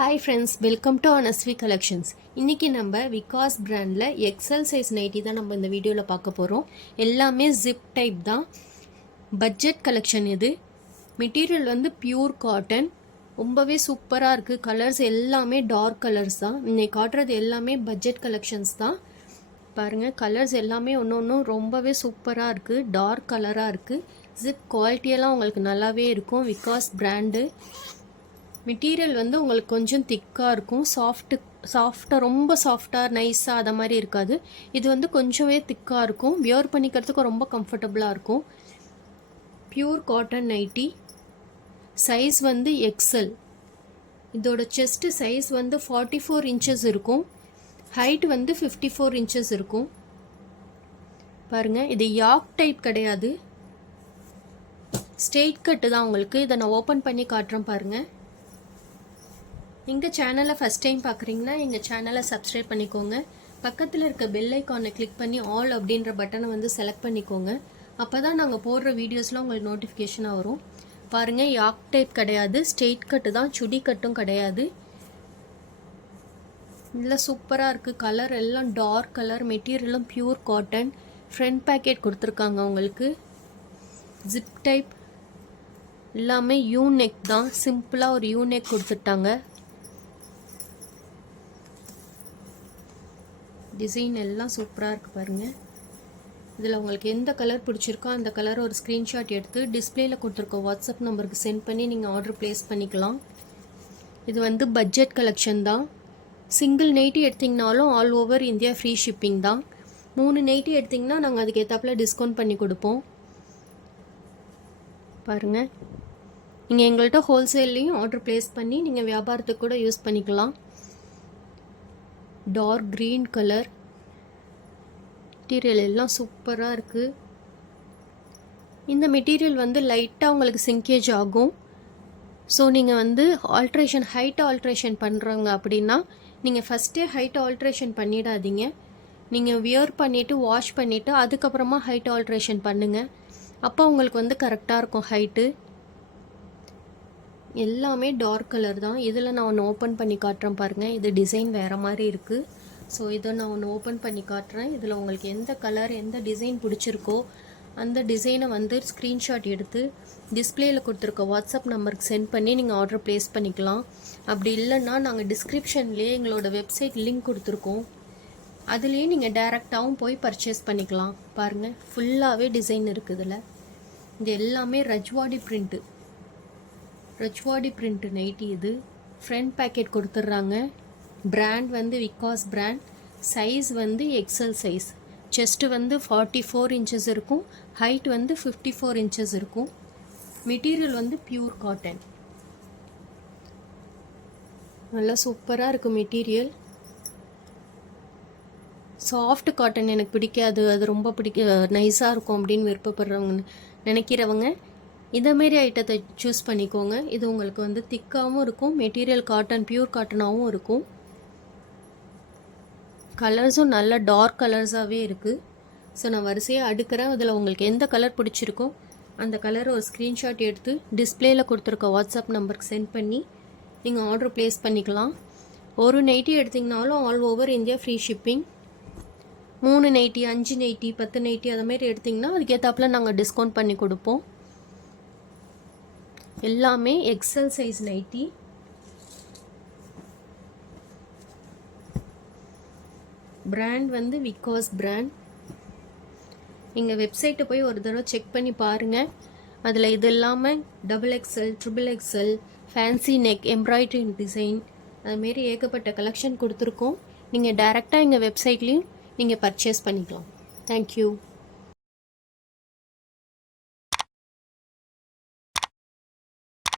Hi friends, welcome to Anasvi Collections. இன்னைக்கு நம்ம விகாஸ் பிராண்ட்ல எக்ஸல் சைஸ் நைட்டி தான் நம்ம இந்த வீடியோல பார்க்க போறோம். எல்லாமே ஜிப் டைப் தான். பட்ஜெட் கலெக்ஷன் இது. மெட்டீரியல் வந்து பியூர் காட்டன். ரொம்பவே சூப்பரா இருக்கு. கலர்ஸ் எல்லாமே டார்க் கலர்ஸ் தான். இன்னைக்கு காட்டுறது எல்லாமே பட்ஜெட் கலெக்ஷன்ஸ் தான். பாருங்க கலர்ஸ் எல்லாமே ஒன்னொன்னும் ரொம்பவே சூப்பரா இருக்கு. டார்க் கலரா இருக்கு. ஜிப் குவாலிட்டி எல்லாம் உங்களுக்கு நல்லாவே இருக்கும். விகாஸ் பிராண்ட். மெட்டீரியல் வந்து உங்களுக்கு கொஞ்சம் திக்காக இருக்கும். சாஃப்டாக ரொம்ப சாஃப்டாக நைஸாக அதை மாதிரி இருக்காது. இது வந்து கொஞ்சமே திக்காக இருக்கும். வியர் பண்ணிக்கிறதுக்கு ரொம்ப கம்ஃபர்டபுளாக இருக்கும். Pure cotton nightie. சைஸ் வந்து எக்ஸல். இதோட செஸ்ட் சைஸ் வந்து 44 இன்ச்சஸ் இருக்கும். ஹைட் வந்து 54 இன்ச்சஸ் இருக்கும். பாருங்கள், இது யாக் டைப் கிடையாது, ஸ்ட்ரெயிட் கட்டு தான் உங்களுக்கு. இதை நான் ஓப்பன் பண்ணி காட்டுறேன் பாருங்கள். எங்கள் சேனலை ஃபஸ்ட் டைம் பார்க்குறீங்கன்னா எங்கள் சேனலை சப்ஸ்கிரைப் பண்ணிக்கோங்க. பக்கத்தில் இருக்க பெல் ஐக்கானை கிளிக் பண்ணி ஆல் அப்படின்ற பட்டனை வந்து செலக்ட் பண்ணிக்கோங்க. அப்போ தான் நாங்கள் போடுற வீடியோஸ்லாம் உங்களுக்கு நோட்டிஃபிகேஷனாக வரும். பாருங்கள், யாக் டைப் கிடையாது, ஸ்ட்ரெயிட் கட்டு தான், சுடி கட்டும் கிடையாது. இல்லை சூப்பராக இருக்குது. கலர் எல்லாம் டார்க் கலர், மெட்டீரியலும் பியூர் காட்டன். ஃப்ரண்ட் பேக்கெட் கொடுத்துருக்காங்க உங்களுக்கு. Zip type. எல்லாமே யூ நெக் தான், சிம்பிளாக ஒரு யூ நெக் கொடுத்துட்டாங்க. டிசைன் எல்லாம் சூப்பராக இருக்குது பாருங்கள். இதில் உங்களுக்கு எந்த கலர் பிடிச்சிருக்கோ அந்த கலர் ஒரு ஸ்க்ரீன்ஷாட் எடுத்து டிஸ்பிளேயில் கொடுத்துருக்க வாட்ஸ்அப் நம்பருக்கு சென்ட் பண்ணி நீங்கள் ஆர்டர் ப்ளேஸ் பண்ணிக்கலாம். இது வந்து பட்ஜெட் கலெக்ஷன் தான். சிங்கிள் நைட்டி எடுத்திங்கனாலும் all over India free shipping தான். 3 நைட்டி எடுத்திங்கன்னா நாங்கள் அதுக்கு ஏற்றாப்புல டிஸ்கவுண்ட் பண்ணி கொடுப்போம். பாருங்கள், நீங்கள் எங்கள்கிட்ட ஹோல்சேல்லையும் ஆர்டர் ப்ளேஸ் பண்ணி நீங்கள் வியாபாரத்துக்கு கூட யூஸ் பண்ணிக்கலாம். Dark green colour. மெட்டீரியல் எல்லாம் சூப்பராக இருக்குது. இந்த மெட்டீரியல் வந்து லைட்டாக உங்களுக்கு சிங்கேஜ் ஆகும். ஸோ நீங்கள் வந்து ஹைட் ஆல்ட்ரேஷன் பண்ணுறவங்க அப்படின்னா நீங்கள் ஃபஸ்ட்டே ஹைட் ஆல்ட்ரேஷன் பண்ணிடாதீங்க. நீங்கள் வியர் பண்ணிவிட்டு வாஷ் பண்ணிவிட்டு அதுக்கப்புறமா ஹைட் ஆல்ட்ரேஷன் பண்ணுங்கள். அப்போ உங்களுக்கு வந்து கரெக்டாக இருக்கும் ஹைட்டு. எல்லாமே டார்க் கலர் தான். இதில் நான் ஒன்று ஓப்பன் பண்ணி காட்டுறேன் பாருங்கள். இது டிசைன் வேறு மாதிரி இருக்குது. ஸோ இதை நான் ஒன்று ஓப்பன் பண்ணி காட்டுறேன். இதில் உங்களுக்கு எந்த கலர் எந்த டிசைன் பிடிச்சிருக்கோ அந்த டிசைனை வந்து ஸ்க்ரீன்ஷாட் எடுத்து டிஸ்பிளேயில் கொடுத்துருக்க வாட்ஸ்அப் நம்பருக்கு சென்ட் பண்ணி நீங்கள் ஆர்டர் ப்ளேஸ் பண்ணிக்கலாம். அப்படி இல்லைன்னா நாங்கள் டிஸ்கிரிப்ஷன்லேயே எங்களோட வெப்சைட் லிங்க் கொடுத்துருக்கோம். அதுலேயே நீங்கள் டைரெக்டாகவும் போய் பர்ச்சேஸ் பண்ணிக்கலாம். பாருங்கள், ஃபுல்லாகவே டிசைன் இருக்குது இதில். இது எல்லாமே ரஜ்வாடி பிரிண்ட் நைட்டி. இது ஃப்ரண்ட் பேக்கெட் கொடுத்துட்றாங்க. பிராண்ட் வந்து விகாஸ் பிராண்ட். சைஸ் வந்து எக்ஸல் சைஸ். செஸ்ட் வந்து 44 இன்ச்சஸ் இருக்கும். ஹைட் வந்து 54 இன்ச்சஸ் இருக்கும். மெட்டீரியல் வந்து பியூர் காட்டன். நல்லா சூப்பராக இருக்கும் மெட்டீரியல். சாஃப்ட் காட்டன் எனக்கு பிடிக்காது, அது ரொம்ப நைஸாக இருக்கும் அப்படின்னு விருப்பப்படுறவங்க நினைக்கிறவங்க இதேமாரி ஐட்டத்தை சூஸ் பண்ணிக்கோங்க. இது உங்களுக்கு வந்து திக்காகவும் இருக்கும். மெட்டீரியல் காட்டன், பியூர் காட்டனாகவும் இருக்கும். கலர்ஸும் நல்ல டார்க் கலர்ஸாகவே இருக்குது. ஸோ நான் வரிசையாக அடுக்கிறேன். அதில் உங்களுக்கு எந்த கலர் பிடிச்சிருக்கோ அந்த கலரை ஒரு ஸ்க்ரீன்ஷாட் எடுத்து டிஸ்பிளேயில் கொடுத்துருக்க வாட்ஸ்அப் நம்பருக்கு சென்ட் பண்ணி நீங்கள் ஆர்டர் ப்ளேஸ் பண்ணிக்கலாம். ஒரு நைட்டி எடுத்திங்கனாலும் all over India free shipping. 3 nightie, 5 nightie, 10 nightie அதுமாரி எடுத்திங்கன்னா அதுக்கேற்றாப்புல நாங்கள் டிஸ்கவுண்ட் பண்ணி கொடுப்போம். எல்லாமே எக்ஸல் சைஸ் நைட்டி. பிராண்ட் வந்து விகாஸ் பிராண்ட். எங்கள் வெப்சைட்டை போய் ஒரு தடவை செக் பண்ணி பாருங்கள். அதில் இது இல்லாமல் XXL, XXL, fancy neck, embroidery design அதுமாரி ஏகப்பட்ட கலெக்ஷன் கொடுத்துருக்கோம். நீங்கள் டைரெக்டாக எங்கள் வெப்சைட்லேயும் நீங்கள் பர்ச்சேஸ் பண்ணிக்கலாம். தேங்க்யூ.